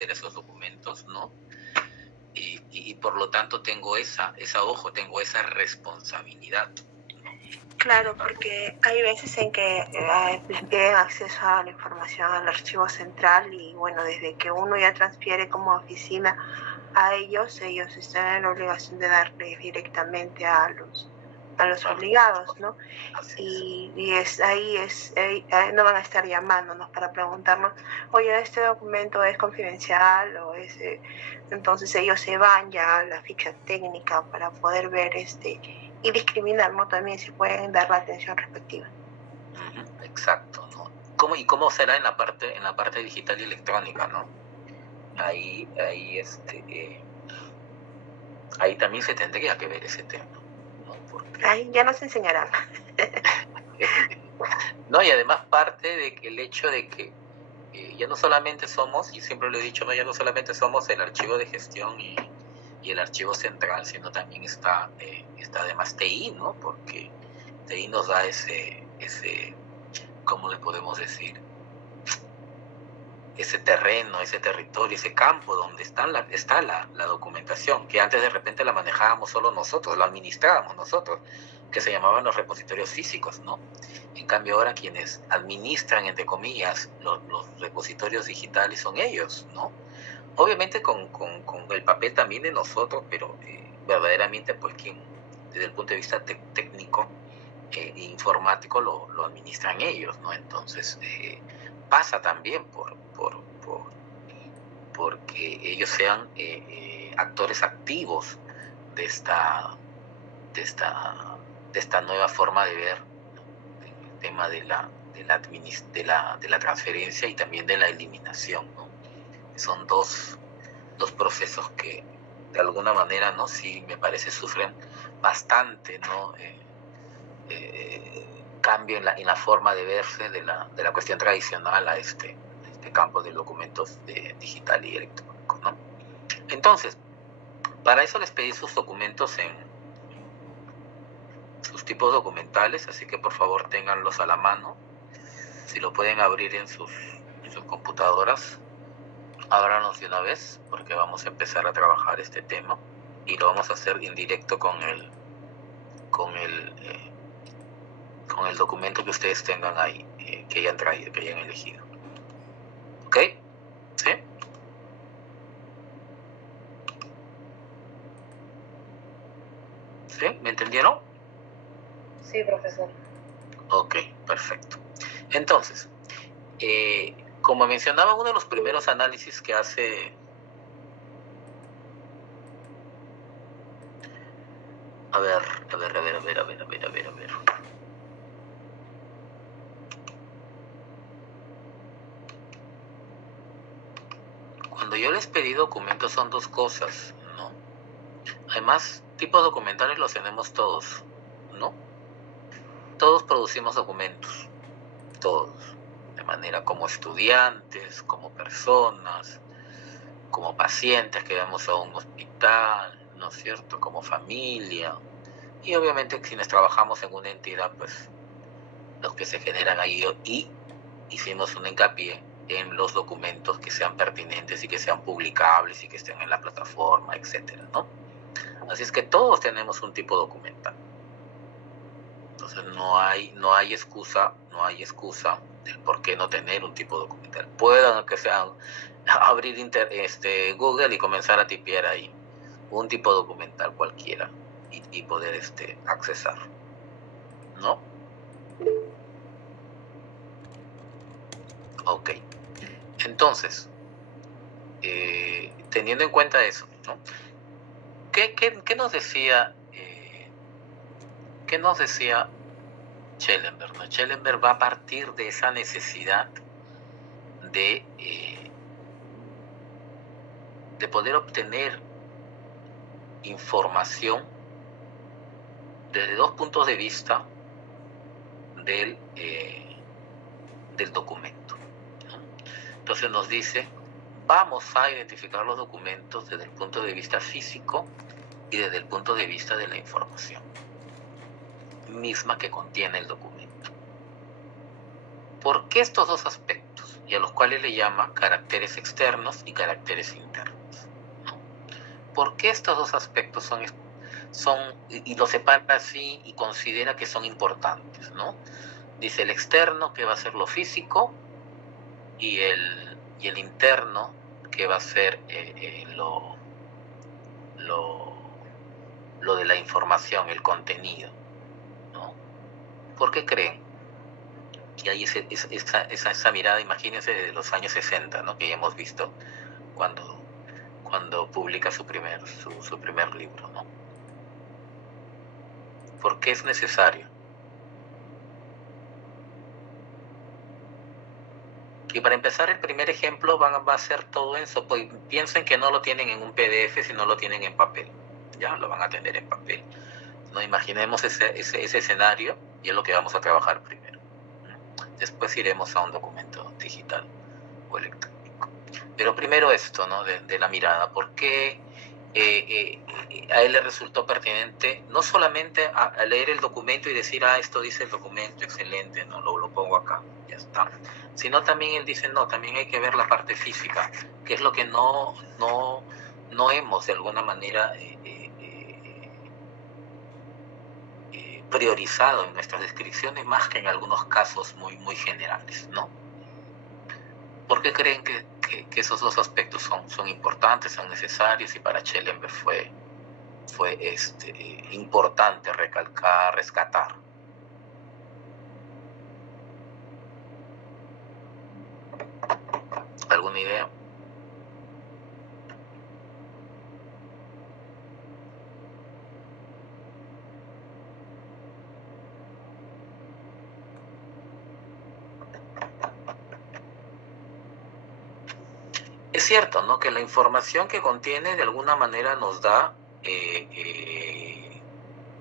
esos documentos, ¿no? Y por lo tanto tengo esa responsabilidad. Claro, porque hay veces en que les piden acceso a la información al archivo central y bueno, desde que uno ya transfiere como oficina a ellos están en la obligación de darle directamente a los obligados, ¿no? Y no van a estar llamándonos para preguntarnos, oye, este documento es confidencial o entonces ellos se van ya a la ficha técnica para poder ver y discriminar, ¿no? También si pueden dar la atención respectiva. Exacto, ¿no? ¿Cómo será en la parte digital y electrónica, ¿no? Ahí también se tendría que ver ese tema, ¿no? Porque... ahí ya nos enseñarán. No, y además parte de que el hecho de que ya no solamente somos, y siempre lo he dicho, no, ya no solamente somos el archivo de gestión y el archivo central, sino también está además TI, ¿no? Porque TI nos da ese ¿cómo le podemos decir? Ese terreno, ese territorio, ese campo donde está la documentación, que antes de repente la manejábamos solo nosotros, la administrábamos nosotros, que se llamaban los repositorios físicos, ¿no? En cambio ahora quienes administran, entre comillas, los repositorios digitales son ellos, ¿no? Obviamente con el papel también de nosotros, pero verdaderamente pues quien desde el punto de vista técnico e informático lo administran ellos, ¿no? Entonces pasa también porque ellos sean actores activos de esta nueva forma de ver el tema de la transferencia y también de la eliminación, ¿no? Son dos procesos que de alguna manera, ¿no? Sí, me parece sufren bastante, ¿no? Cambio en la forma de verse de la cuestión tradicional a este campo de documentos digital y electrónico, ¿no? Entonces, para eso les pedí sus documentos sus tipos documentales, así que por favor ténganlos a la mano. Si lo pueden abrir en sus computadoras, ábranlos de una vez, porque vamos a empezar a trabajar este tema y lo vamos a hacer en directo con el documento que ustedes tengan ahí, que hayan traído, que hayan elegido. ¿Ok? ¿Sí? ¿Sí? ¿Me entendieron? Sí, profesor. Ok, perfecto. Entonces, como mencionaba, uno de los primeros análisis que hace... A ver. Cuando yo les pedí documentos son dos cosas, ¿no? Además, tipos documentales los tenemos todos, ¿no? Todos producimos documentos, todos, de manera como estudiantes, como personas, como pacientes que vamos a un hospital, ¿no es cierto?, como familia, y obviamente quienes trabajamos en una entidad, pues los que se generan ahí, y hicimos un hincapié en los documentos que sean pertinentes y que sean publicables y que estén en la plataforma, etcétera, ¿no? Así es que todos tenemos un tipo documental. Entonces no hay excusa del por qué no tener un tipo documental. Puedan que sea abrir Google y comenzar a tipear ahí un tipo documental cualquiera y poder accesar, ¿no? Ok. Entonces, teniendo en cuenta eso, ¿no? ¿Qué nos decía Schellenberg, ¿no? Schellenberg va a partir de esa necesidad de poder obtener información desde dos puntos de vista del documento, ¿no? Entonces nos dice, vamos a identificar los documentos desde el punto de vista físico y desde el punto de vista de la información misma que contiene el documento. ¿Por qué estos dos aspectos? y a los cuales le llama caracteres externos y caracteres internos, ¿no? ¿Por qué estos dos aspectos son y los separa así y considera que son importantes, ¿no? Dice el externo, que va a ser lo físico, y el interno, que va a ser lo de la información, el contenido, ¿no? ¿Por qué creen? Y hay esa mirada, imagínense, de los años 60, ¿no? Que ya hemos visto cuando publica su primer libro, ¿no? ¿Por qué es necesario? Y para empezar, el primer ejemplo va a ser todo eso. Pues piensen que no lo tienen en un PDF, sino lo tienen en papel. Ya lo van a tener en papel. No imaginemos ese escenario, y es lo que vamos a trabajar primero. Después iremos a un documento digital o electrónico. Pero primero esto, ¿no? De la mirada. ¿Por qué a él le resultó pertinente no solamente a leer el documento y decir, esto dice el documento, excelente, no lo pongo acá, ya está, sino también él dice, no, también hay que ver la parte física, que es lo que no hemos de alguna manera priorizado en nuestras descripciones, más que en algunos casos muy generales, ¿no? ¿Por qué creen que esos dos aspectos son importantes, son necesarios, y para Schellenberg fue importante recalcar, rescatar? ¿Alguna idea? Es cierto, ¿no? Que la información que contiene de alguna manera nos da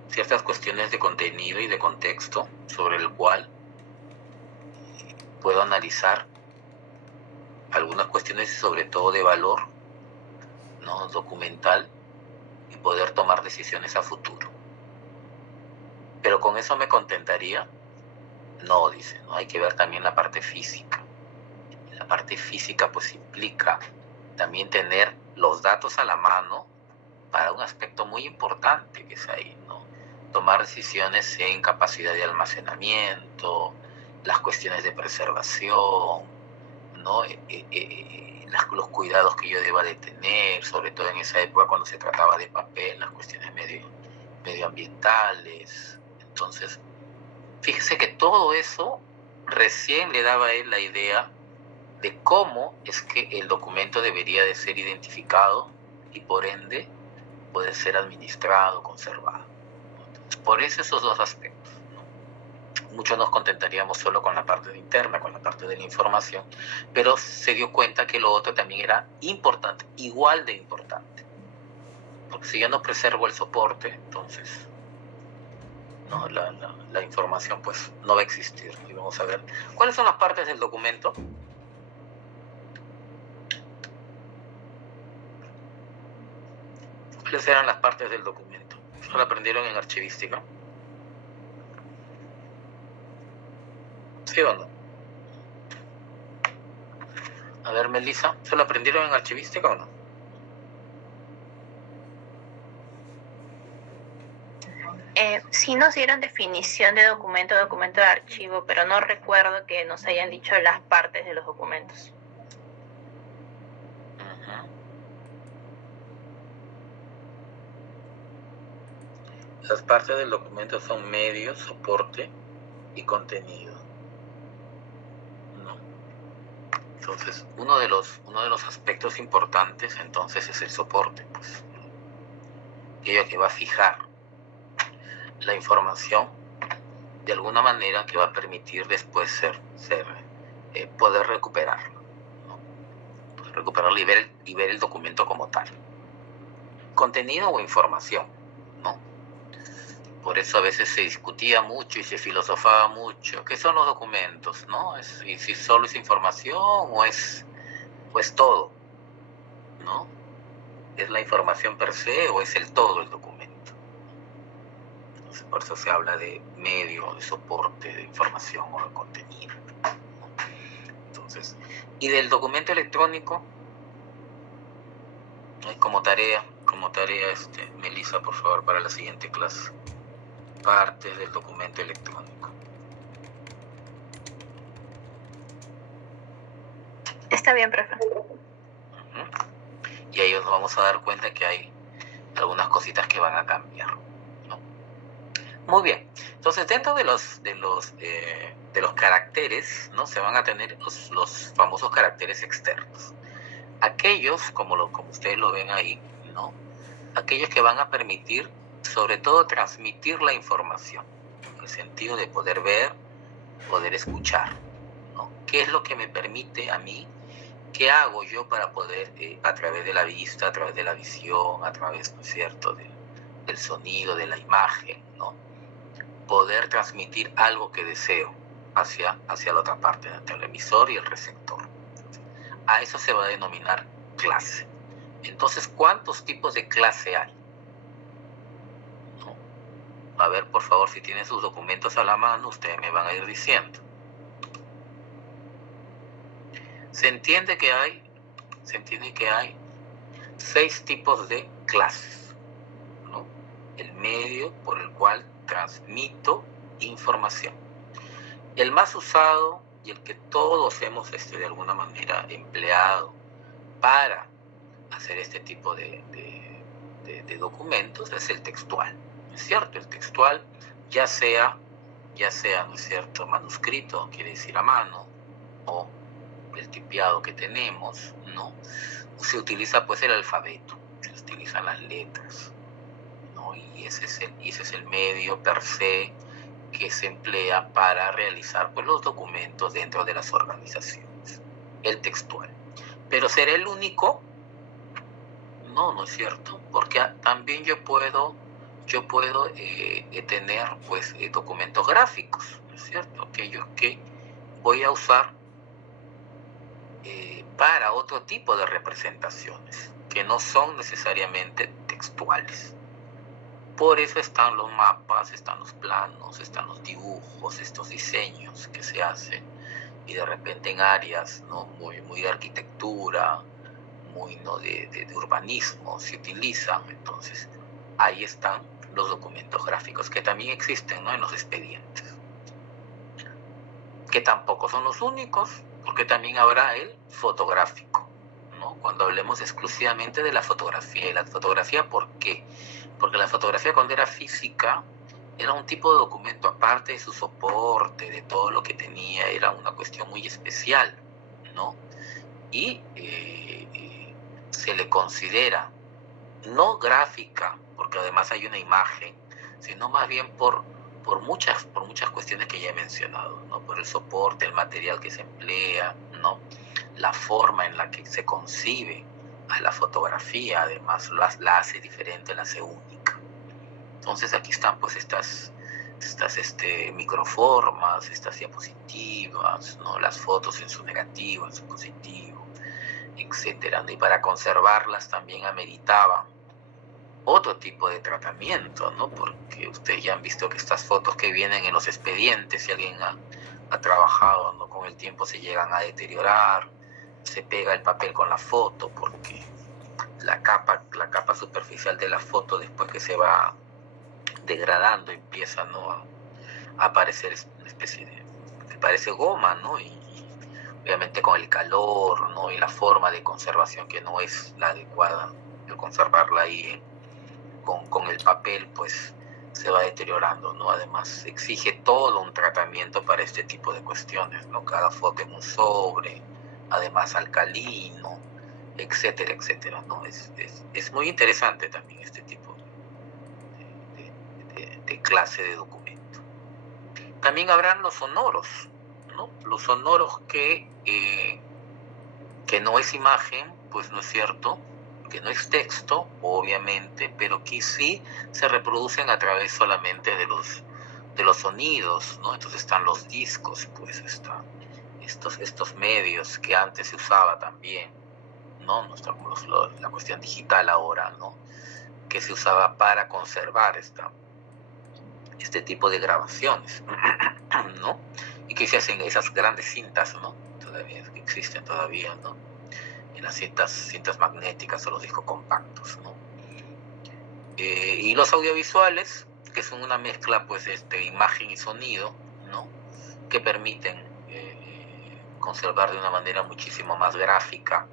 ciertas cuestiones de contenido y de contexto sobre el cual puedo analizar algunas cuestiones, sobre todo de valor, ¿no? Documental, y poder tomar decisiones a futuro. Pero con eso me contentaría. No, dice, ¿no? Hay que ver también la parte física. La parte física pues implica también tener los datos a la mano para un aspecto muy importante que es ahí, ¿no? Tomar decisiones en capacidad de almacenamiento, las cuestiones de preservación, ¿no? Los cuidados que yo deba de tener, sobre todo en esa época cuando se trataba de papel, las cuestiones medioambientales. Entonces, fíjese que todo eso recién le daba a él la idea de cómo es que el documento debería de ser identificado y por ende poder ser administrado, conservado. Entonces, por eso esos dos aspectos, ¿no? Muchos nos contentaríamos solo con la parte interna, con la parte de la información, pero se dio cuenta que lo otro también era importante, igual de importante. Porque si yo no preservo el soporte, entonces no, la información pues no va a existir. Y vamos a ver cuáles son las partes del documento. ¿Cuáles eran las partes del documento? ¿Eso lo aprendieron en archivística? ¿Sí o no? A ver, Melissa, ¿eso lo aprendieron en archivística o no? Sí nos dieron definición de documento de archivo, pero no recuerdo que nos hayan dicho las partes de los documentos. Las partes del documento son medio, soporte y contenido, ¿no? Entonces, uno de los aspectos importantes entonces es el soporte, pues, aquello que va a fijar la información de alguna manera que va a permitir después poder recuperarlo, ¿no? Poder recuperarlo y ver el documento como tal. Contenido o información, ¿no? Por eso a veces se discutía mucho y se filosofaba mucho. ¿Qué son los documentos, no? Si solo es información o es todo, ¿no? ¿Es la información per se o es el todo el documento? Entonces, por eso se habla de medio, de soporte, de información o de contenido, ¿no? Entonces, y del documento electrónico, como tarea, Melissa, por favor, para la siguiente clase, partes del documento electrónico. Está bien, profe. Y ahí nos vamos a dar cuenta que hay algunas cositas que van a cambiar, ¿no? Muy bien. Entonces, dentro de los caracteres, ¿no? Se van a tener los famosos caracteres externos. Aquellos, como ustedes lo ven ahí, ¿no? Aquellos que van a permitir, sobre todo, transmitir la información, en el sentido de poder ver, poder escuchar, ¿no? ¿Qué es lo que me permite a mí? ¿Qué hago yo para poder, a través de la vista, a través de la visión, a través, ¿no es cierto?, del sonido, de la imagen, ¿no?, poder transmitir algo que deseo hacia la otra parte, entre el emisor y el receptor? A eso se va a denominar clase. Entonces, ¿cuántos tipos de clase hay? ¿No? A ver, por favor, si tienen sus documentos a la mano, ustedes me van a ir diciendo. Se entiende que hay 6 tipos de clases, ¿no? El medio por el cual transmito información. El más usado y el que todos hemos de alguna manera empleado para hacer este tipo de documentos es el textual, ¿no es cierto? El textual, ya sea, ¿no es cierto?, manuscrito, quiere decir a mano, o el tipeado que tenemos, ¿no? Se utiliza pues el alfabeto, se utilizan las letras, ¿no? Y ese es el medio per se que se emplea para realizar pues los documentos dentro de las organizaciones, el textual. Pero ¿será el único? No es cierto, porque también yo puedo tener pues documentos gráficos, ¿no es cierto? Aquellos que voy a usar para otro tipo de representaciones que no son necesariamente textuales. Por eso están los mapas, están los planos, están los dibujos, estos diseños que se hacen, y de repente en áreas, ¿no?, muy de arquitectura, muy, ¿no?, de urbanismo se utilizan. Entonces ahí están los documentos gráficos que también existen, ¿no?, en los expedientes, que tampoco son los únicos, porque también habrá el fotográfico, ¿no? Cuando hablemos exclusivamente de la fotografía. ¿Y la fotografía por qué? Porque la fotografía, cuando era física, era un tipo de documento, aparte de su soporte, de todo lo que tenía, era una cuestión muy especial, ¿no? Y se le considera no gráfica, porque además hay una imagen, sino más bien por muchas cuestiones que ya he mencionado, ¿no? Por el soporte, el material que se emplea, ¿no?, la forma en la que se concibe a la fotografía, además la hace diferente, la hace única. Entonces aquí están pues estas microformas, estas diapositivas, ¿no?, las fotos en su negativo, en su positivo, etcétera, ¿no? Y para conservarlas también ameritaba otro tipo de tratamiento, ¿no? Porque ustedes ya han visto que estas fotos que vienen en los expedientes, si alguien ha trabajado, ¿no?, con el tiempo se llegan a deteriorar, se pega el papel con la foto, porque la capa superficial de la foto, después que se va degradando, empieza, ¿no?, a aparecer una especie que parece goma, ¿no? Y obviamente con el calor, ¿no?, y la forma de conservación que no es la adecuada, de conservarla ahí con el papel, pues se va deteriorando, ¿no? Además exige todo un tratamiento para este tipo de cuestiones, ¿no? Cada foto en un sobre, además alcalino, etcétera, etcétera, ¿no? Es muy interesante también este tipo de clase de documento. También habrán los sonoros, ¿no? Los sonoros que no es imagen, pues, ¿no es cierto?, que no es texto, obviamente, pero que sí se reproducen a través solamente de los sonidos, ¿no? Entonces están los discos, pues están estos medios que antes se usaba también, ¿no? No está como la cuestión digital ahora, ¿no?, que se usaba para conservar este tipo de grabaciones, ¿no? Y que se hacen esas grandes cintas, ¿no? todavía, que existen todavía, ¿no? En las cintas magnéticas o los discos compactos, ¿no? Y los audiovisuales, que son una mezcla, pues, imagen y sonido, ¿no? Que permiten conservar de una manera muchísimo más gráfica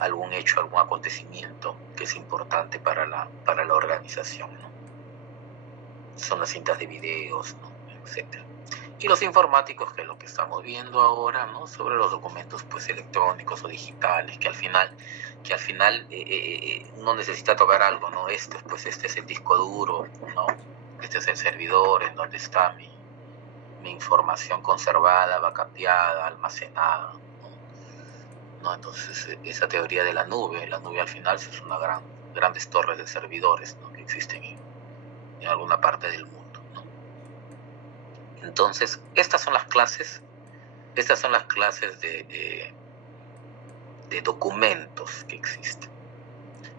algún hecho, algún acontecimiento que es importante para la organización, ¿no? Son las cintas de videos, ¿no? Etcétera. Y los informáticos, que es lo que estamos viendo ahora, ¿no? Sobre los documentos, pues, electrónicos o digitales, que al final uno necesita tocar algo, ¿no? Pues este es el disco duro, ¿no? Este es el servidor en donde está mi información conservada, backupeada, almacenada, ¿no? Entonces, esa teoría de la nube al final es una grandes torres de servidores, ¿no? Que existen en alguna parte del mundo, ¿no? Entonces, estas son las clases de documentos que existen.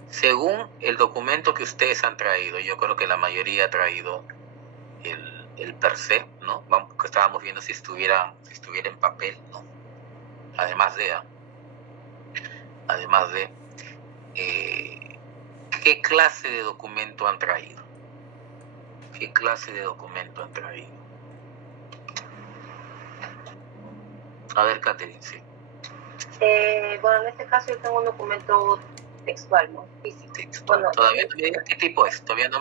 Según el documento que ustedes han traído, yo creo que la mayoría ha traído el per se, ¿no? Que estábamos viendo si estuviera en papel, ¿no? Además de ¿qué clase de documento han traído? ¿Qué clase de documento han traído? A ver, Catherine, sí. Bueno, en este caso yo tengo un documento textual, ¿no? Físico. Textual. Bueno, Todavía no me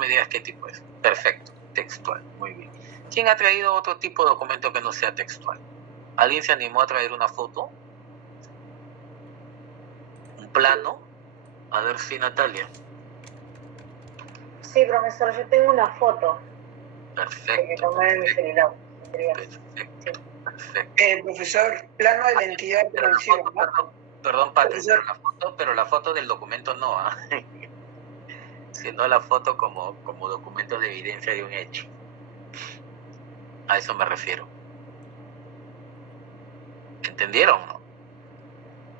digas qué tipo es. Perfecto, textual, muy bien. ¿Quién ha traído otro tipo de documento que no sea textual? ¿Alguien se animó a traer una foto? ¿Un plano? A ver si, Natalia. sí, profesor, yo tengo una foto que me Perfecto. tomé en mi celular. Perfecto. Profesor, plano de la entidad Pero la productiva, foto, ¿no? perdón, Patrick, Profesor. pero la foto del documento no, ¿ah? Sino la foto como documento de evidencia de un hecho. A eso me refiero. ¿Entendieron, no?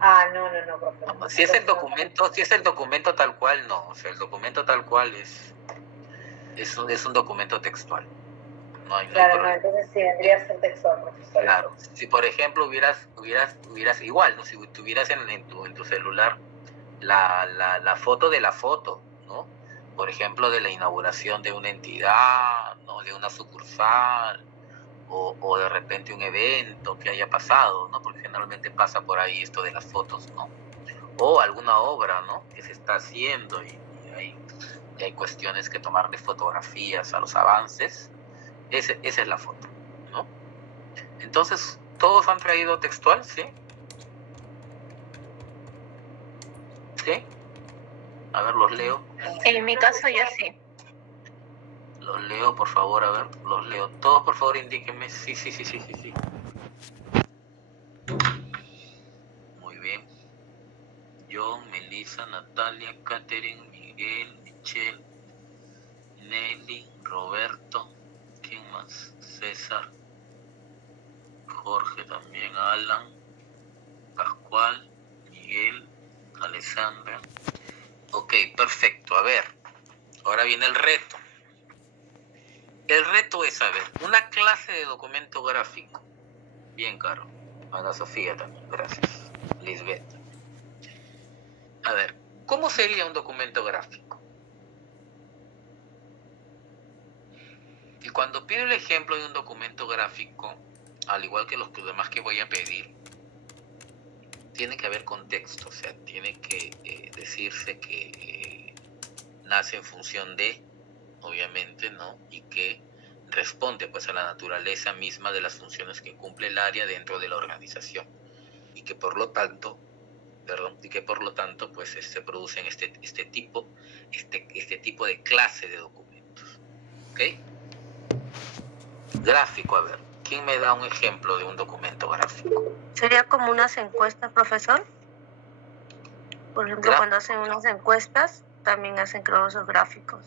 Ah, no, profesor. No, si es el documento tal cual, no. O sea, el documento tal cual es un documento textual. No hay Claro, no, problema. entonces sí, vendría a ser textual, profesor. Claro. Si por ejemplo hubieras igual, ¿no? Si tuvieras en tu celular la foto de la foto, ¿no? Por ejemplo, de la inauguración de una entidad, ¿no? De una sucursal, o de repente un evento que haya pasado, ¿no? Porque generalmente pasa por ahí esto de las fotos, ¿no? O alguna obra, ¿no? Que se está haciendo y hay cuestiones que tomarle fotografías a los avances. Esa es la foto, ¿no? Entonces, ¿todos han traído textual? ¿Sí? ¿Sí? A ver, los leo. En mi caso yo sí. Los leo, por favor, a ver, los leo. Todos, por favor, indíquenme. Sí. Muy bien. John, Melissa, Natalia, Catherine, Miguel, Michelle, Nelly, Roberto, ¿quién más? César, Jorge también, Alan, Pascual, Miguel, Alessandra. Ok, perfecto. A ver, ahora viene el reto. El reto es, a ver, una clase de documento gráfico. Bien, Caro. Ana Sofía también, gracias. Lisbeth. A ver, ¿cómo sería un documento gráfico? Y cuando pido el ejemplo de un documento gráfico, al igual que los demás que voy a pedir, tiene que haber contexto, o sea, tiene que decirse que nace en función de, obviamente, ¿no? Y que responde pues a la naturaleza misma de las funciones que cumple el área dentro de la organización y que por lo tanto pues se producen este tipo de clase de documentos. ¿Ok? Gráfico, a ver, ¿quién me da un ejemplo de un documento gráfico? ¿Sería como unas encuestas, profesor? Por ejemplo, cuando hacen unas encuestas, también hacen, creo, esos gráficos.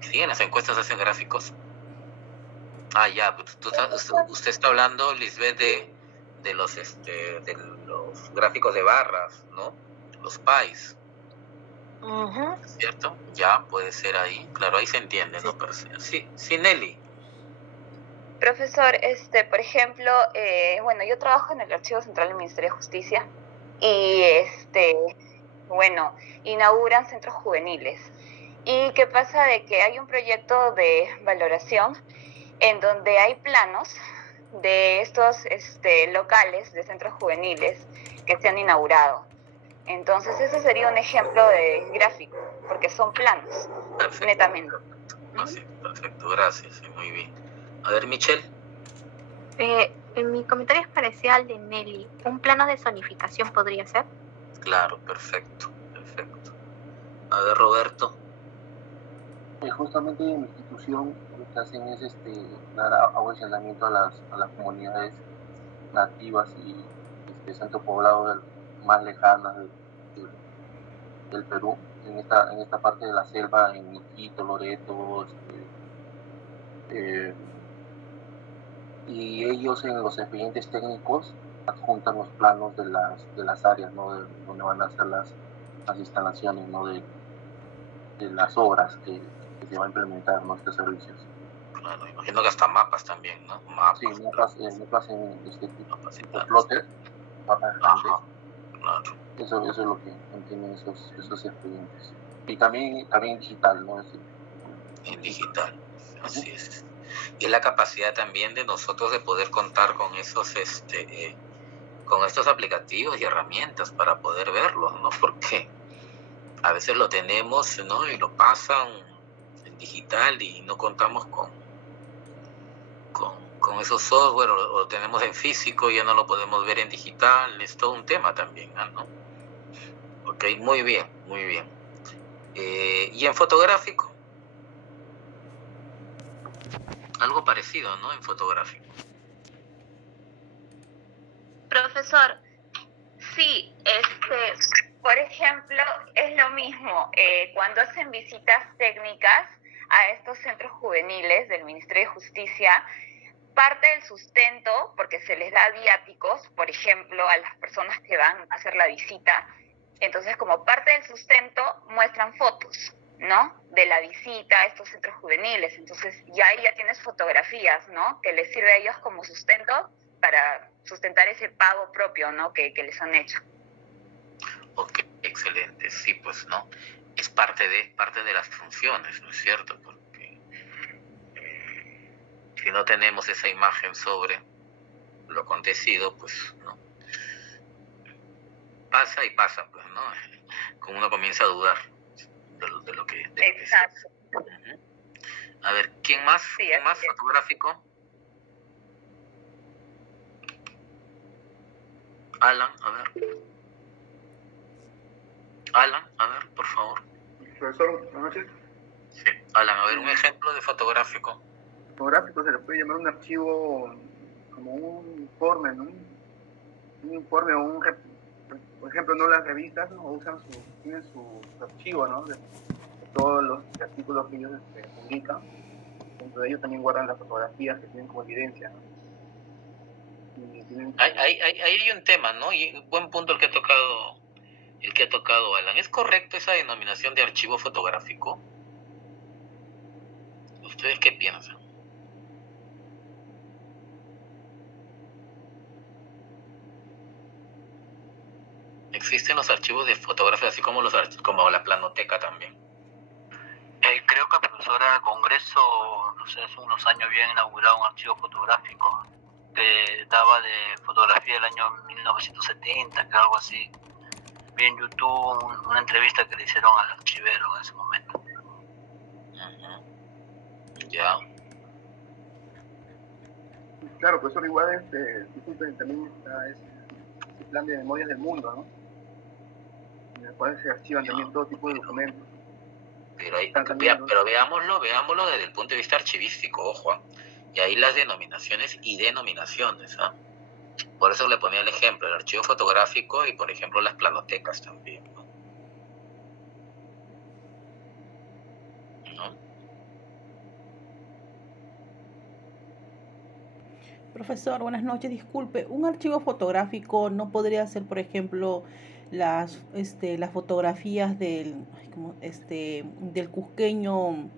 Sí, en las encuestas hacen gráficos. Ah, ya, usted está hablando, Lisbeth, de los gráficos de barras, ¿no? Los pies. ¿Cierto? Ya, puede ser ahí. Claro, ahí se entiende, ¿no? Pero sí, Nelly. Profesor, por ejemplo, bueno, yo trabajo en el Archivo Central del Ministerio de Justicia y, bueno, inauguran centros juveniles. ¿Y qué pasa? De que hay un proyecto de valoración en donde hay planos de estos locales de centros juveniles que se han inaugurado. Entonces, ese sería un ejemplo de gráfico, porque son planos, Perfecto. netamente. Sí, perfecto, gracias, muy bien. A ver, Michelle. Mi comentario es parecido al de Nelly. ¿Un plano de zonificación podría ser? Claro, perfecto, perfecto. A ver, Roberto. Justamente en mi institución lo que hacen es dar ahuesionamiento a las comunidades nativas y centro poblado más lejanas del Perú, en esta parte de la selva, en Iquitos, Loreto, y ellos en los expedientes técnicos adjuntan los planos de las áreas, ¿no? Donde van a ser las instalaciones, ¿no? de las obras que se va a implementar nuestros servicios. Claro, imagino que hasta mapas también, ¿no? Mapas. Sí, mapas en plotter, mapas grandes. Claro. Eso es lo que contienen esos expedientes. Y también digital, ¿no? En digital, así es. Y es la capacidad también de nosotros de poder contar con con estos aplicativos y herramientas para poder verlos, ¿no? Porque a veces lo tenemos, ¿no? Y lo pasan en digital y no contamos con esos software, o lo tenemos en físico y ya no lo podemos ver en digital. Es todo un tema también, ¿no? Ok, muy bien, muy bien. Y en fotográfico, algo parecido, ¿no? En fotográfico. Profesor, sí, por ejemplo, es lo mismo. Cuando hacen visitas técnicas a estos centros juveniles del Ministerio de Justicia, parte del sustento, porque se les da viáticos, por ejemplo, a las personas que van a hacer la visita, entonces como parte del sustento muestran fotos, ¿no? De la visita a estos centros juveniles. Entonces ya ahí ya tienes fotografías, ¿no? Que les sirve a ellos como sustento para sustentar ese pago propio, ¿no? Que les han hecho. Ok, excelente. Sí, pues, ¿no? Es parte de las funciones, ¿no es cierto? Porque si no tenemos esa imagen sobre lo acontecido, pues, ¿no? Pasa y pasa, pues, ¿no? Como uno comienza a dudar de lo que... Exacto. A ver, ¿quién más? Sí, ¿Quién más fotográfico? Alan, a ver. Alan, a ver, por favor. Profesor, buenas noches. Sí, Alan, a ver, un ejemplo de fotográfico. Fotográfico se le puede llamar un archivo como un informe, ¿no? Un informe o por ejemplo, no las revistas, ¿no? Tienen su archivo, ¿no? De todos los artículos que ellos publican. Dentro de ellos también guardan las fotografías que tienen como evidencia, ¿no? Ahí hay un tema, ¿no? Y un buen punto el que ha tocado Alan. ¿Es correcto esa denominación de archivo fotográfico? ¿Ustedes qué piensan? Existen los archivos de fotografía, así como como la planoteca también. Creo que la profesora del Congreso, no sé, hace unos años había inaugurado un archivo fotográfico que daba de fotografía del año 1970, que algo así. Vi en YouTube una entrevista que le hicieron al archivero en ese momento. Ya. Claro, profesor, igual también está ese plan de memorias del mundo, ¿no? En el cual se archivan también todo tipo de documentos. Pero veámoslo desde el punto de vista archivístico, ojo. Y ahí las denominaciones y denominaciones, ¿ah? Por eso le ponía el ejemplo, el archivo fotográfico y, por ejemplo, las planotecas también, ¿no? Profesor, buenas noches. Disculpe, un archivo fotográfico no podría ser, por ejemplo, las fotografías del cusqueño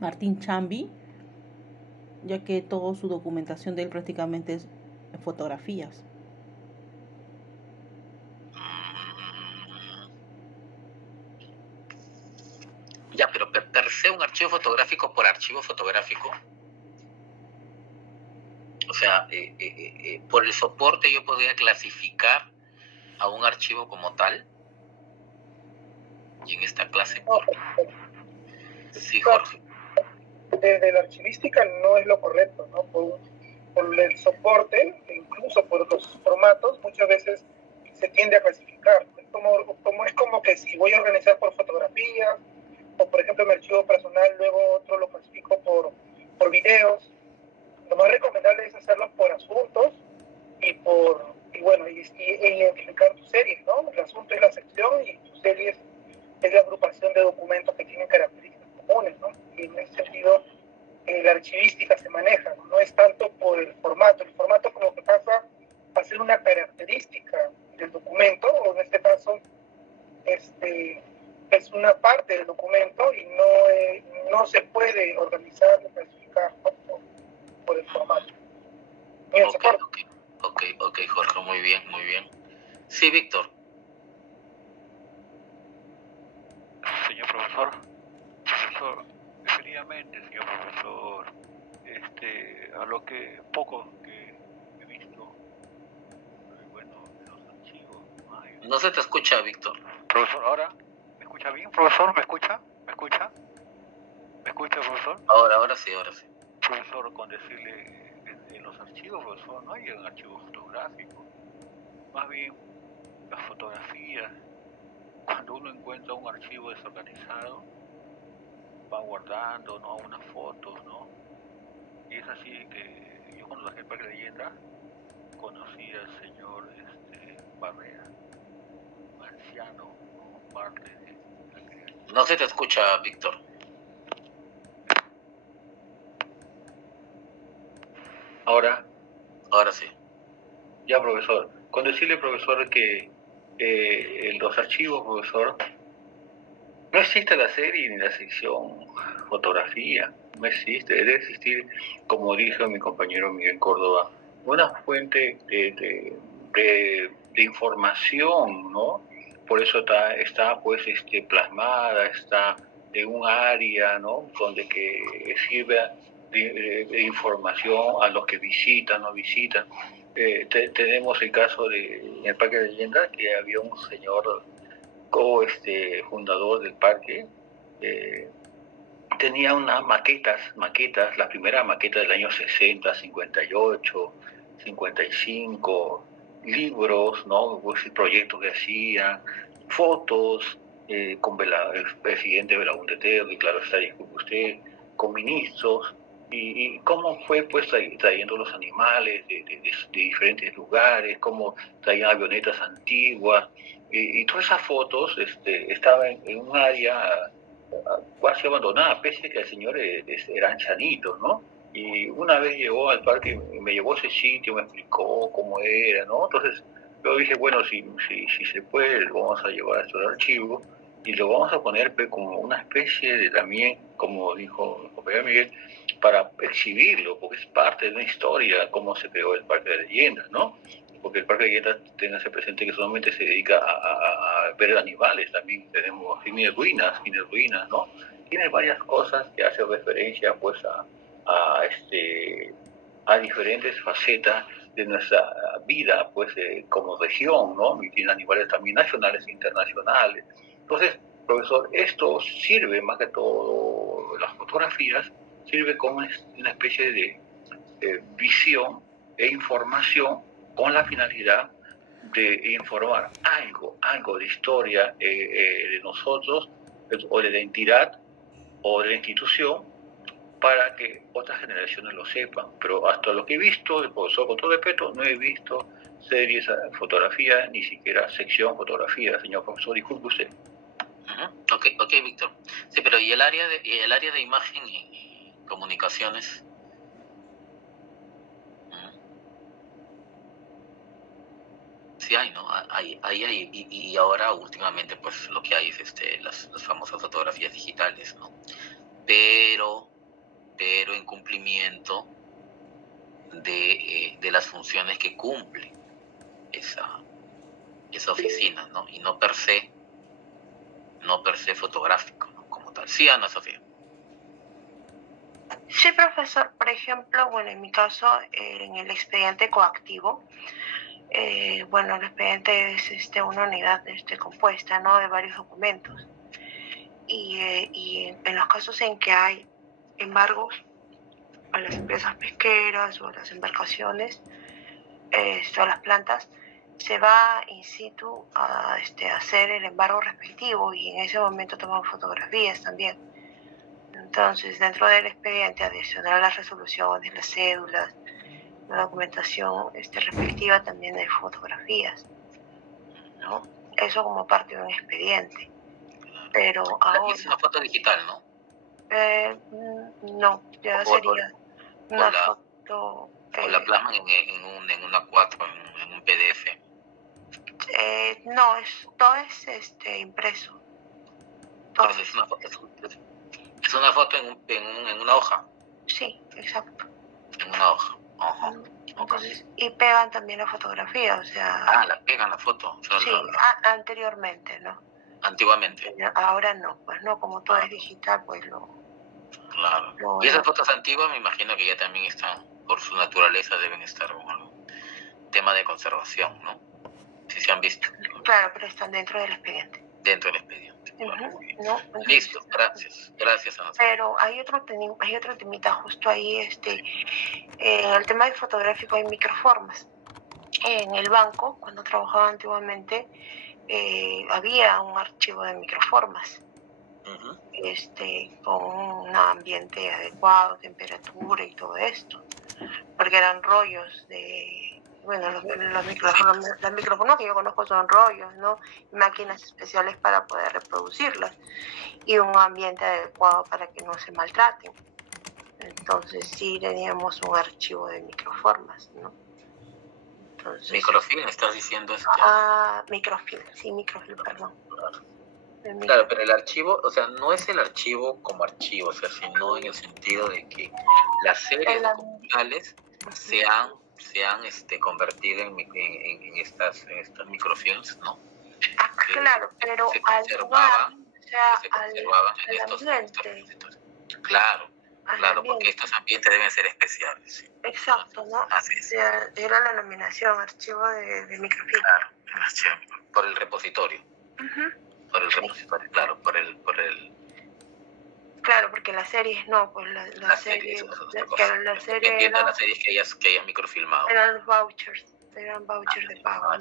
Martín Chambi. ya que toda su documentación de él prácticamente es en fotografías. Ya, pero per se un archivo fotográfico por archivo fotográfico. O sea, por el soporte yo podría clasificar a un archivo como tal. Y en esta clase... Sí, Jorge. Desde la archivística no es lo correcto, ¿no? Por el soporte, incluso por los formatos, muchas veces se tiende a clasificar. Es como que si voy a organizar por fotografías, o por ejemplo mi archivo personal, luego otro lo clasifico por videos. Lo más recomendable es hacerlo por asuntos y identificar tus series, ¿no? El asunto es la sección y tu serie es la agrupación de documentos que tienen características comunes, ¿no? Y en ese sentido la archivística se maneja, ¿no? No es tanto por el formato como que pasa a ser una característica del documento, o en este caso es una parte del documento y no se puede organizar ni clasificar, ¿no? por el formato. Ok, Jorge, muy bien. Sí, Víctor. Señor profesor, efectivamente, señor profesor, a lo que poco que he visto, bueno, los archivos. No se te escucha, Víctor. Profesor, ahora, ¿me escucha bien, profesor? ¿Me escucha? ¿Me escucha, profesor? Ahora sí. Profesor, con decirle, en los archivos, profesor, no hay un archivo fotográfico, más bien las fotografías. Cuando uno encuentra un archivo desorganizado, va guardando, ¿no?, unas fotos, ¿no? Y es así que yo cuando trabajé en Parque de Leyenda conocí al señor Barrera, anciano, ¿no?, parte de la creación. No se te escucha, Víctor. Ahora sí. Ya, profesor. Con decirle, profesor, que en los archivos, profesor, no existe la serie ni la sección fotografía, no existe. Debe existir, como dijo mi compañero Miguel Córdoba, una fuente de información, ¿no? Por eso está pues plasmada, está en un área, ¿no?, donde que sirve de información a los que visitan, no visitan. Tenemos el caso en el Parque de Leyenda, que había un señor fundador del parque, tenía unas maquetas, la primera maqueta del año 60, 58, 55, libros, ¿no?, pues, proyectos que hacía, fotos con el presidente Belaúnde Terry, claro está, disculpe usted, con ministros, y cómo fue pues trayendo los animales de diferentes lugares, cómo traían avionetas antiguas, y todas esas fotos estaban en un área casi abandonada, pese a que el señor era ancianito, ¿no? Y una vez llegó al parque, me llevó a ese sitio, me explicó cómo era, ¿no? Entonces yo dije, bueno, si se puede, lo vamos a llevar a este archivo y lo vamos a poner como una especie de también, como dijo el compañero Miguel, para exhibirlo, porque es parte de una historia, cómo se creó el Parque de Leyendas, ¿no? Porque el Parque de Leyendas, téngase presente que solamente se dedica a ver animales, también tenemos tiene ruinas, ¿no? Tiene varias cosas que hacen referencia pues a diferentes facetas de nuestra vida, pues como región, ¿no? Y tiene animales también nacionales e internacionales. Entonces, profesor, esto sirve más que todo, las fotografías, sirve como una especie de visión e información con la finalidad de informar algo de historia de nosotros, o de la entidad, o de la institución, para que otras generaciones lo sepan. Pero hasta lo que he visto, el profesor, con todo respeto, no he visto series, fotografía, ni siquiera sección fotografía, señor profesor, disculpe usted. Ok, Víctor. Sí, pero ¿y el área de imagen y comunicaciones? Sí hay, ¿no? Hay, y ahora últimamente pues lo que hay es las famosas fotografías digitales, ¿no? Pero en cumplimiento de las funciones que cumple esa oficina, ¿no? Y no per se fotográfico, ¿no? Como tal. Sí, Ana Sofía. Sí, profesor. Por ejemplo, bueno, en mi caso, en el expediente coactivo, bueno, el expediente es una unidad compuesta, ¿no?, de varios documentos. Y en los casos en que hay embargos a las empresas pesqueras o a las embarcaciones, o a las plantas, se va in situ a hacer el embargo respectivo y en ese momento toman fotografías también. Entonces, dentro del expediente, adicional a las resoluciones, las cédulas, la documentación respectiva, también hay fotografías, ¿no? Eso como parte de un expediente. Pero ahora... Es una foto digital, ¿no? No, ya sería una foto... ¿O la plasman en una 4, en un PDF? No, todo es impreso. Todo. Es una foto en una hoja. Sí, exacto. En una hoja. Ajá. Entonces, y pegan también la fotografía, o sea... la pegan la foto. O sea, sí, anteriormente, ¿no? Antiguamente. Ahora no, pues no, como todo es digital, pues Claro. Y esas fotos antiguas me imagino que ya también están, por su naturaleza, deben estar con algún tema de conservación, ¿no? Si se han visto. Claro, pero están dentro del expediente. Dentro del expediente. ¿No? Listo, gracias, Ana. Pero hay otro temita justo ahí, en el tema del fotográfico hay microformas. En el banco, cuando trabajaba antiguamente, había un archivo de microformas, con un ambiente adecuado, temperatura y todo esto, porque eran rollos de, bueno, las microformas que yo conozco son rollos, ¿no? Máquinas especiales para poder reproducirlas y un ambiente adecuado para que no se maltraten. Entonces sí teníamos un archivo de microformas, ¿no? Entonces, microfilm, estás diciendo esto. Microfilm, perdón. Claro, pero el archivo, o sea, no es el archivo como archivo, o sea, sino en el sentido de que las series documentales se han convertido en estas microfilms, ¿no? Claro, pero se conservaban en estos repositorios. Claro, porque estos ambientes deben ser especiales. ¿Sí? Exacto, ¿no? Así es. Era la nominación, archivo de microfilm. Claro, por el repositorio. Por el repositorio, claro, por el... Claro, porque las series no, pues las series... Las series que hayas microfilmado. Eran vouchers de pago.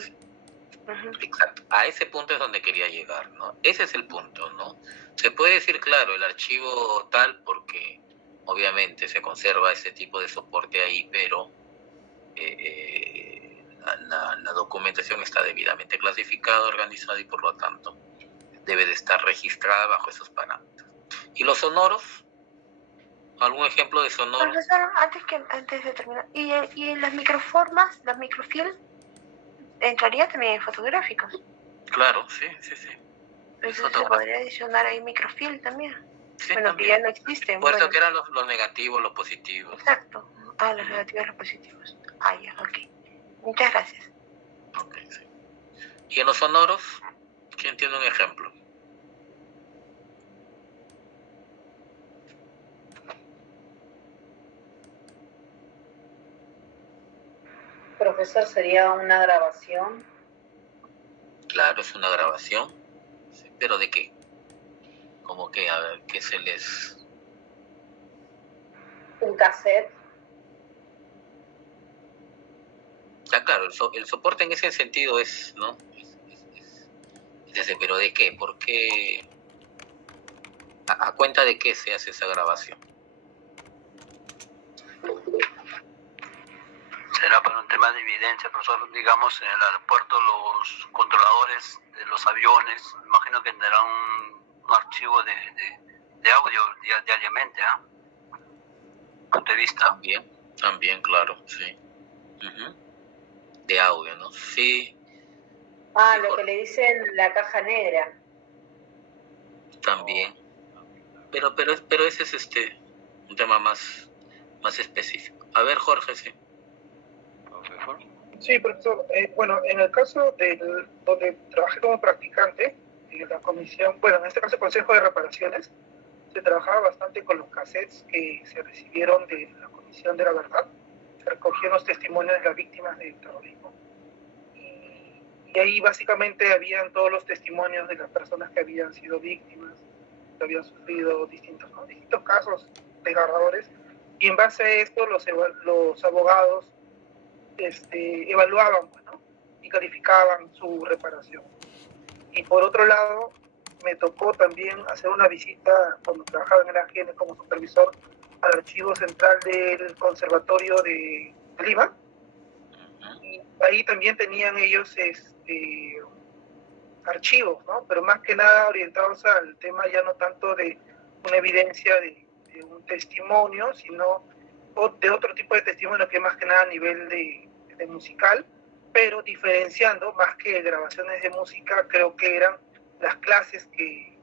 Exacto, a ese punto es donde quería llegar, ¿no? Ese es el punto, ¿no? Se puede decir, claro, el archivo tal porque obviamente se conserva ese tipo de soporte ahí, pero la documentación está debidamente clasificada, organizada y por lo tanto debe de estar registrada bajo esos parámetros. ¿Y los sonoros? ¿Algún ejemplo de sonoro? Profesor, antes de terminar, ¿y las microformas, las microfilms, entraría también en fotográficos? Claro, sí. Entonces se podría adicionar ahí microfilm también. Sí, bueno, también. que ya no existen. Por eso que eran los negativos, los positivos. Exacto. Los negativos, los positivos. Ya, ok. Muchas gracias. Ok, sí. ¿Y en los sonoros? ¿Quién tiene un ejemplo? Profesor, ¿sería una grabación? Claro, es una grabación. Sí, ¿pero de qué? Como que, a ver, ¿qué se les...? Un cassette. Claro, el soporte en ese sentido es, ¿no? ¿Pero de qué? ¿Por qué? ¿A cuenta de qué se hace esa grabación? Será para un tema de evidencia, profesor. Digamos, en el aeropuerto los controladores de los aviones, imagino que tendrán un archivo de audio diariamente, punto de vista. También, claro, sí. De audio, ¿no? Sí. Lo que le dicen la caja negra. También. Pero ese es un tema más específico. A ver, Jorge, sí. profesor. Sí, profesor. Bueno, en el caso donde trabajé como practicante, en la comisión, bueno, en este caso el Consejo de Reparaciones, se trabajaba bastante con los cassettes que se recibieron de la Comisión de la Verdad. Se recogían los testimonios de las víctimas del terrorismo. Y ahí básicamente habían todos los testimonios de las personas que habían sido víctimas, que habían sufrido distintos casos desgarradores. Y en base a esto los abogados evaluaban, ¿no? Y calificaban su reparación. Y por otro lado, me tocó también hacer una visita cuando trabajaba en el AGN como supervisor al archivo central del Conservatorio de Lima. Y ahí también tenían ellos archivos, ¿no? Pero más que nada orientados al tema ya no tanto de una evidencia de un testimonio, sino de otro tipo de testimonio que más que nada a nivel de musical, pero diferenciando más que grabaciones de música, creo que eran las clases que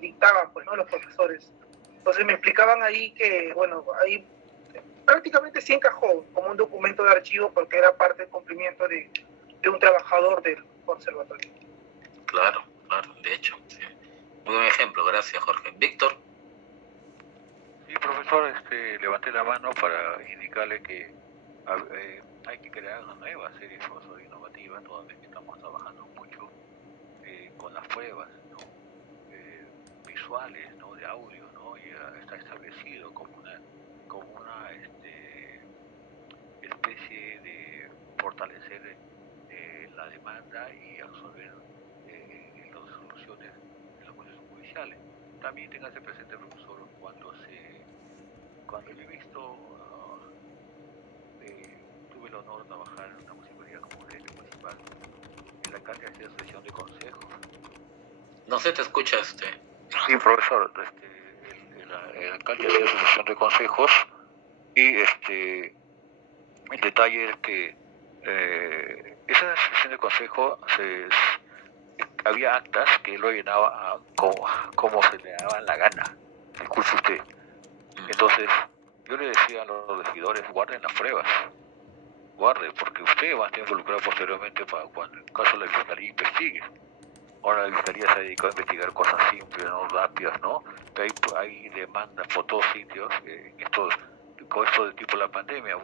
dictaban, pues, ¿no? Los profesores. Entonces me explicaban ahí que, bueno, ahí prácticamente sí encajó como un documento de archivo porque era parte del cumplimiento de un trabajador del conservatorio. Claro, de hecho. Sí. Muy buen ejemplo, gracias Jorge. Víctor. Sí, profesor, levanté la mano para indicarle que hay que crear una nueva serie de innovativa, toda vez que estamos trabajando mucho con las pruebas, ¿no? Visuales, ¿no? De audio, ¿no? Ya está establecido como una especie de fortalecer la demanda y absorber las soluciones de los procesos judiciales. También téngase presente, profesor, cuando yo he visto, tuve el honor de trabajar en una municipalidad como gerente municipal, el alcalde hacía sesión de consejos. No se te escucha Sí, profesor, el alcalde hacía su sesión de consejos y el detalle es que esa sesión de consejo había actas que él lo llenaba como se le daba la gana, escuche usted. Entonces yo le decía a los regidores, guarden las pruebas, porque usted va a estar involucrado posteriormente para cuando en caso la fiscalía investigue. Ahora la fiscalía se ha dedicado a investigar cosas simples, no rápidas, ¿no? Pero hay demandas por todos sitios, con esto del tipo de la pandemia,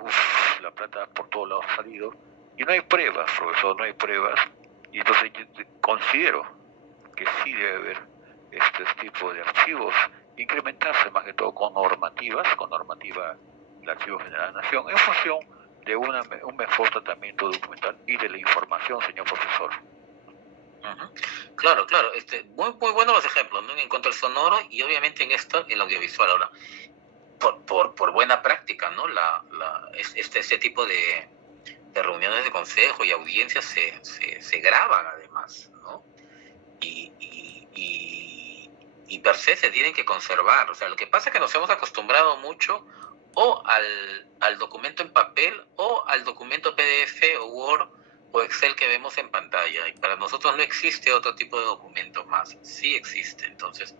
la plata por todos lados ha salido, y no hay pruebas, profesor, no hay pruebas, y entonces yo considero que sí debe haber este tipo de archivos, incrementarse más que todo con normativa del Archivo General de la Nación, en función de un mejor tratamiento documental y de la información, señor profesor. Claro, muy buenos los ejemplos, ¿no? En cuanto al sonoro y obviamente en esto, el audiovisual ahora. Por buena práctica, ¿no? Este tipo de reuniones de consejo y audiencias se graban además, ¿no? Y per se se tienen que conservar. O sea, lo que pasa es que nos hemos acostumbrado mucho o al documento en papel o al documento PDF o Word o Excel que vemos en pantalla. Y para nosotros no existe otro tipo de documento más. Sí existe. Entonces,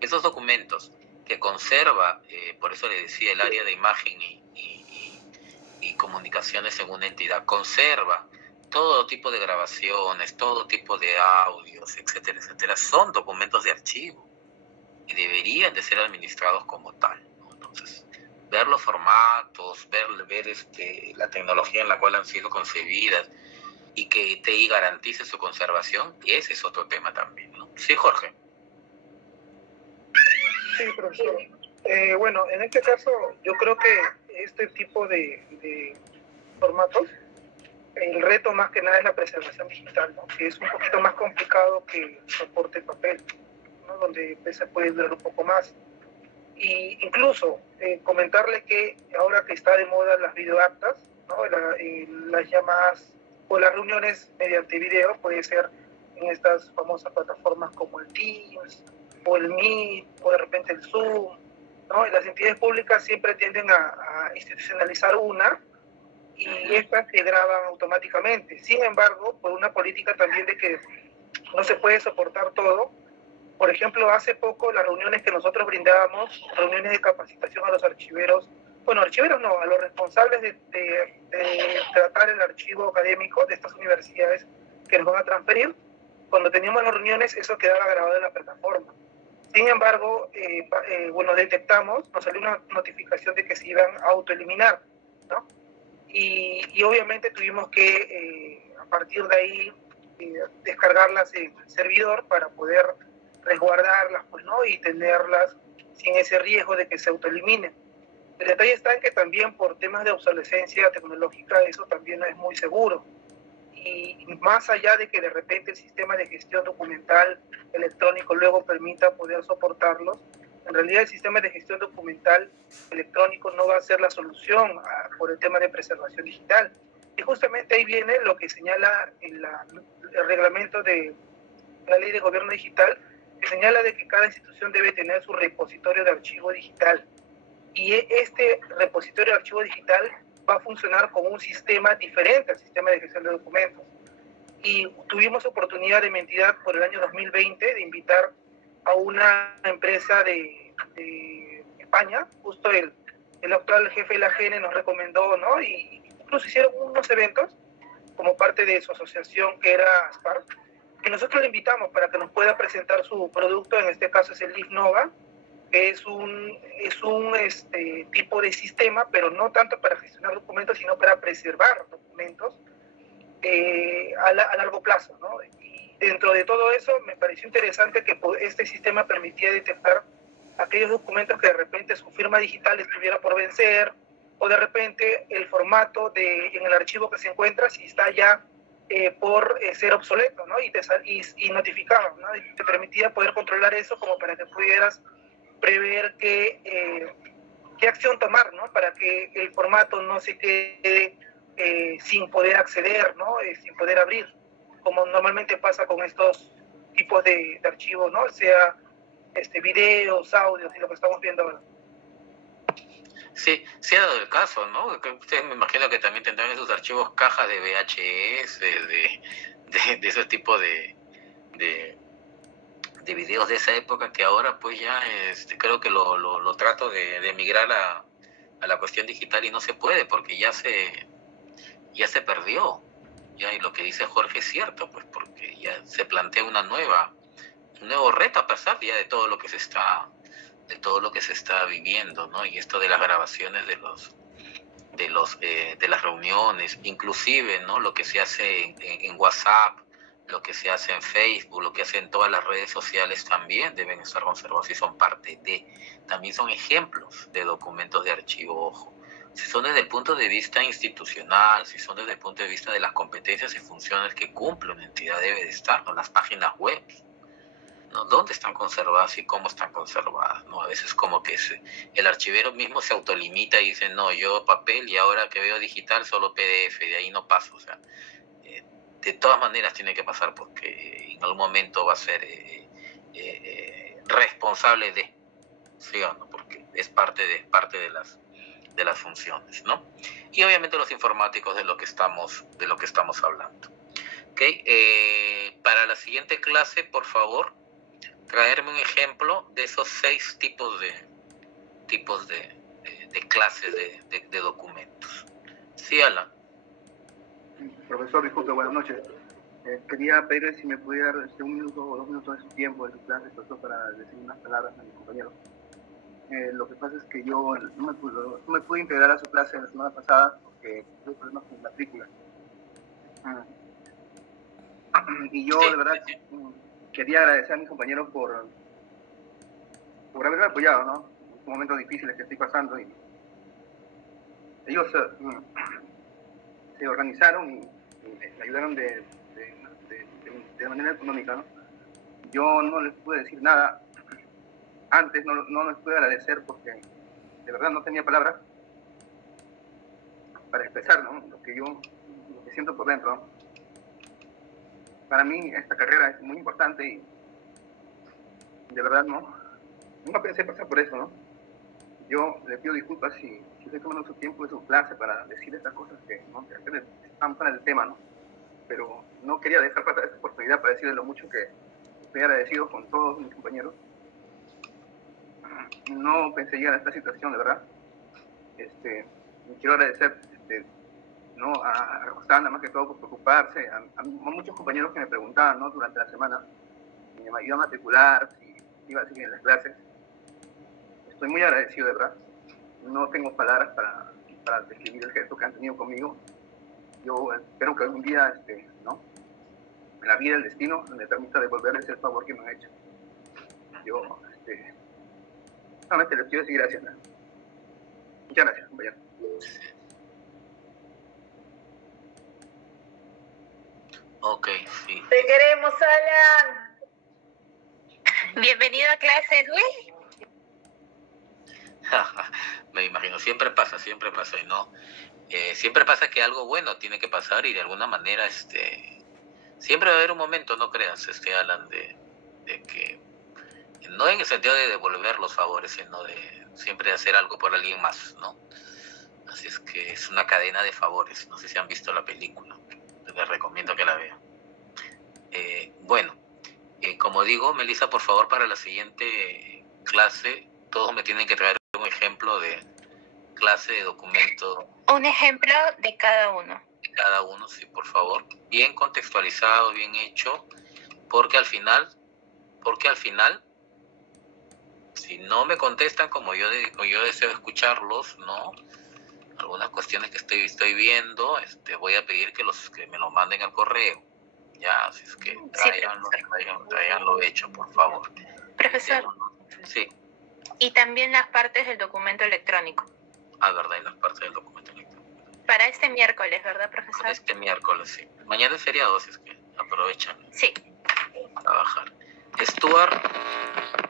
esos documentos que conserva, por eso le decía, el área de imagen y comunicaciones en una entidad, conserva todo tipo de grabaciones, todo tipo de audios, etcétera, son documentos de archivo y deberían de ser administrados como tal, ¿no? Entonces, ver los formatos, ver la tecnología en la cual han sido concebidas y que TI garantice su conservación, ese es otro tema también, ¿no? Sí, Jorge. Sí, profesor. Bueno, en este caso, yo creo que este tipo de formatos, el reto más que nada es la preservación digital, ¿no? Que es un poquito más complicado que el soporte papel, ¿no? Donde se puede durar un poco más. Y incluso comentarle que ahora que está de moda las videoactas, ¿no? Las llamadas o las reuniones mediante video, puede ser en estas famosas plataformas como el Teams, o el Meet, o de repente el Zoom, ¿no? Las entidades públicas siempre tienden a institucionalizar una y estas se graban automáticamente. Sin embargo, por una política también de que no se puede soportar todo, por ejemplo, hace poco las reuniones que nosotros brindábamos, reuniones de capacitación a los archiveros bueno, archiveros no, a los responsables de tratar el archivo académico de estas universidades que nos van a transferir. Cuando teníamos las reuniones, eso quedaba grabado en la plataforma. Sin embargo, bueno, detectamos, nos salió una notificación de que se iban a autoeliminar, ¿no? Y obviamente tuvimos que, a partir de ahí, descargarlas en el servidor para poder resguardarlas, pues, ¿no? Y tenerlas sin ese riesgo de que se autoeliminen. El detalle está en que también por temas de obsolescencia tecnológica eso también no es muy seguro. Y más allá de que de repente el sistema de gestión documental electrónico luego permita poder soportarlos, en realidad el sistema de gestión documental electrónico no va a ser la solución por el tema de preservación digital. Y justamente ahí viene lo que señala el reglamento de la Ley de Gobierno Digital, que señala de que cada institución debe tener su repositorio de archivo digital. Y este repositorio de archivo digital va a funcionar con un sistema diferente al sistema de gestión de documentos. Y tuvimos oportunidad de mi entidad por el año 2020 de invitar a una empresa de España, justo el actual jefe de la AGN nos recomendó, ¿no? Y incluso hicieron unos eventos como parte de su asociación que era Spark, que nosotros le invitamos para que nos pueda presentar su producto, en este caso es el LiveNova, que es un tipo de sistema, pero no tanto para gestionar documentos, sino para preservar documentos a largo plazo, ¿no? Y dentro de todo eso me pareció interesante que este sistema permitía detectar aquellos documentos que de repente su firma digital estuviera por vencer, o de repente el formato en el archivo que se encuentra, si está ya por ser obsoleto, ¿no? Y notificaba, ¿no? Y te permitía poder controlar eso como para que pudieras prever qué acción tomar, ¿no? Para que el formato no se quede sin poder acceder, ¿no? Sin poder abrir, como normalmente pasa con estos tipos de archivos, ¿no? Sea videos, audios y lo que estamos viendo ahora. Sí, sí ha dado el caso, ¿no? Ustedes me imagino que también tendrán en sus archivos cajas de VHS, de ese tipo de videos de esa época, que ahora pues ya creo que lo trato de migrar a la cuestión digital y no se puede porque ya se perdió. Ya, y lo que dice Jorge es cierto, pues porque ya se plantea un nuevo reto a pesar ya de todo lo que se está viviendo, ¿no? Y esto de las grabaciones de las reuniones, inclusive, ¿no? Lo que se hace en WhatsApp, lo que se hace en Facebook, lo que hacen todas las redes sociales también deben estar conservados y son parte también son ejemplos de documentos de archivo, ojo. Si son desde el punto de vista institucional, si son desde el punto de vista de las competencias y funciones que cumple una entidad, debe de estar, ¿no? Las páginas web, ¿no? ¿Dónde están conservadas y cómo están conservadas, ¿no? A veces como que el archivero mismo se autolimita y dice, no, yo papel y ahora que veo digital solo PDF, de ahí no paso, o sea, de todas maneras tiene que pasar porque en algún momento va a ser responsable de, ¿sí o no? Porque es parte de las funciones, ¿no? Y obviamente los informáticos de lo que estamos hablando. ¿Okay? Para la siguiente clase, por favor, traerme un ejemplo de esos 6 tipos de clases de documentos. Sí, Alan. Profesor, disculpe, buenas noches. Quería pedirle si me pudiera dar 1 minuto o 2 minutos de su tiempo, de su clase, para decir unas palabras a mis compañeros. Lo que pasa es que yo no me pude integrar a su clase la semana pasada porque tuve problemas con matrícula. Y yo, de verdad, quería agradecer a mis compañeros por haberme apoyado, ¿no? En estos momentos difíciles que estoy pasando. Y ellos se organizaron y me ayudaron de manera económica, ¿no? Yo no les pude decir nada antes, no les pude agradecer porque de verdad no tenía palabras para expresar, ¿no? Lo que siento por dentro, ¿no? Para mí esta carrera es muy importante y de verdad nunca pensé pasar por eso, ¿no? Yo le pido disculpas si estoy tomando su tiempo de su clase para decir estas cosas que están fuera del tema, ¿no? Pero no quería dejar pasar esta oportunidad para decirles lo mucho que estoy agradecido con todos mis compañeros. No pensé llegar a esta situación, de verdad. quiero agradecer ¿no? a Rosana, más que todo, por preocuparse, a muchos compañeros que me preguntaban, ¿no? Durante la semana, si me iba a matricular, si iba a seguir en las clases. Estoy muy agradecido, de verdad. No tengo palabras para describir el gesto que han tenido conmigo. Yo espero que algún día, ¿no? En la vida, el destino, me permita devolverles el favor que me han hecho. Yo, solamente les quiero decir gracias, ¿no? Muchas gracias, compañero. Ok, sí. Te queremos, Alan. Bienvenido a clase, Luis. Me imagino, siempre pasa, y no. Siempre pasa que algo bueno tiene que pasar y de alguna manera, siempre va a haber un momento, no creas, Alan, de que, no en el sentido de devolver los favores, sino de siempre hacer algo por alguien más, ¿no? Así es que es una cadena de favores. No sé si han visto la película. Les recomiendo que la vean. Bueno, como digo, Melissa, por favor, para la siguiente clase, todos me tienen que traer un ejemplo de clase de documento. Un ejemplo de cada uno. De cada uno, sí, por favor. Bien contextualizado, bien hecho, porque al final, si no me contestan como yo deseo escucharlos, ¿no? Algunas cuestiones que estoy viendo, voy a pedir que me lo manden al correo. Ya, así es que tráiganlo hecho, por favor. Profesor. Sí. Y también las partes del documento electrónico. Ah, verdad, y las partes del documento electrónico. Para este miércoles, ¿verdad, profesor? Para este miércoles, sí. Mañana es feriado, así es que aprovechan. Sí. A trabajar. Stuart,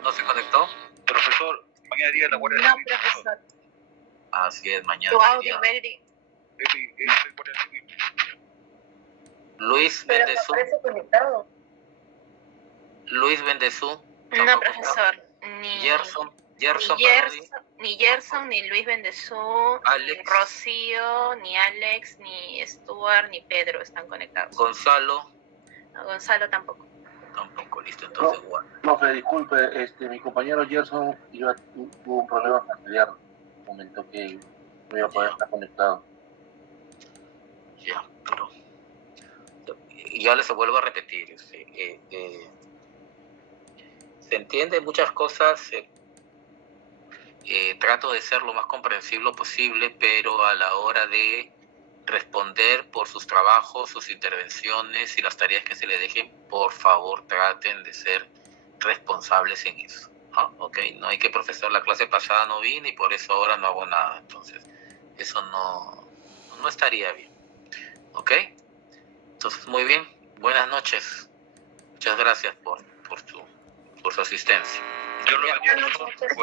¿no se conectó? Profesor, mañana día de la Guardia Civil. No, profesor. Así es, mañana. Tu audio, Verdi. Luis Pero Bendezú. aparece conectado. Luis Bendezú. No, profesor. Ni Gerson, ni Luis Bendezú, Alex. ni Rocío, ni Alex, ni Stuart, ni Pedro están conectados. Gonzalo. No, Gonzalo tampoco. Tampoco, listo, entonces guarda. Profe, disculpe, mi compañero Gerson tuvo un problema familiar. Comentó que no iba a poder estar conectado. Ya, pero ya les vuelvo a repetir. Se entiende muchas cosas. Trato de ser lo más comprensible posible, pero a la hora de responder por sus trabajos, sus intervenciones y las tareas que se le dejen, por favor traten de ser responsables en eso. ¿Ok? No hay que, profesor, la clase pasada no vine y por eso ahora no hago nada. Entonces, eso no estaría bien. ¿Ok? Entonces, muy bien. Buenas noches. Muchas gracias por su asistencia. Yo lo bendiga. Buenas noches.